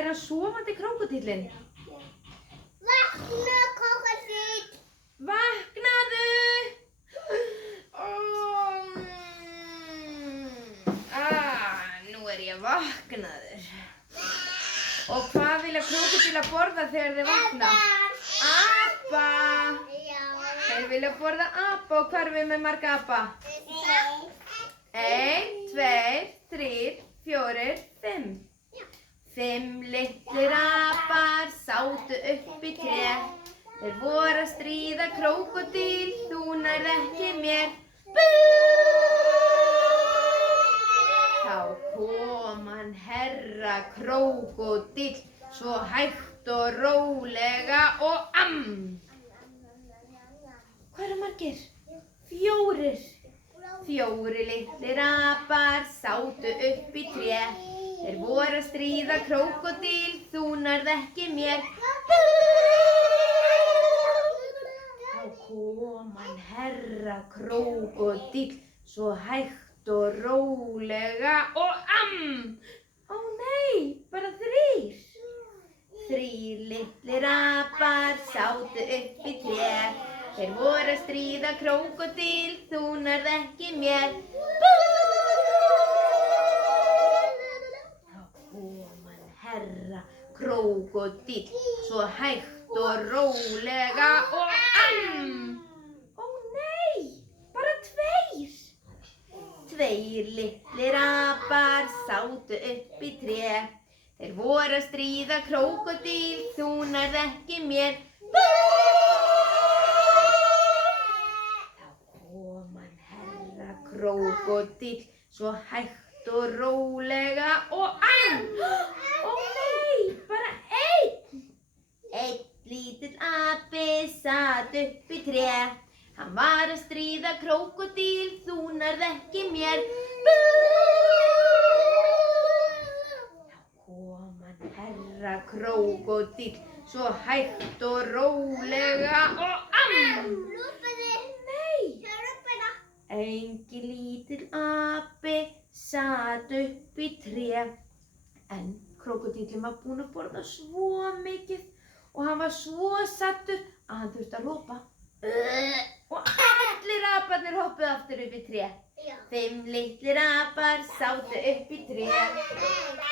Er hann sofandi krókódíllinn? Vakna, krókódíll! Vaknaðu! Nú er ég vaknaður. Og hvað vilja krókódílar borða þegar þeir vakna? Apa! Þeir vilja borða apa og hvað erum við með marga apa? 1, 2, 3, 4, 5. 5 litlir apar sátu upp í tré. Þeir voru að stríða krókódíl, þú nærð ekki mér. Bú! Þá kom hann herra krókódíll, svo hægt og rólega og Hvað eru margir? 4. 4 litlir apar sátu upp í tré. Þeir voru að stríða krókódíl, þú nærð ekki mér. Þá kom hann herra krókódíll, svo hægt og rólega og Ó nei, bara 3. 3 litlir apar sátu upp í tré. Þeir voru að stríða krókódíl, þú nærð ekki mér. Herra krókódíll, svo hægt og rólega og Ó nei, bara 2. 2 litlir apar sátu upp í tré. Þeir voru að stríða krókódíl, þú nærð ekki mér. Þá kom hann herra krókódíll, svo hægt og rólega og Ó nei, bara 1. 1 lítill api sat upp í tré. Hann var að stríða krókódíl, þú nærð ekki mér. Þá kom hann herra krókódíll, svo hægt og rólega og Nei, engin lítill api sat upp í tré. En krókódíllinn var búinn að borða svo mikið og hann var svo saddur að hann þurfti að ropa. Og allir aparnir hoppuðu aftur upp í tré. 5 litlir apar sátu upp í tré.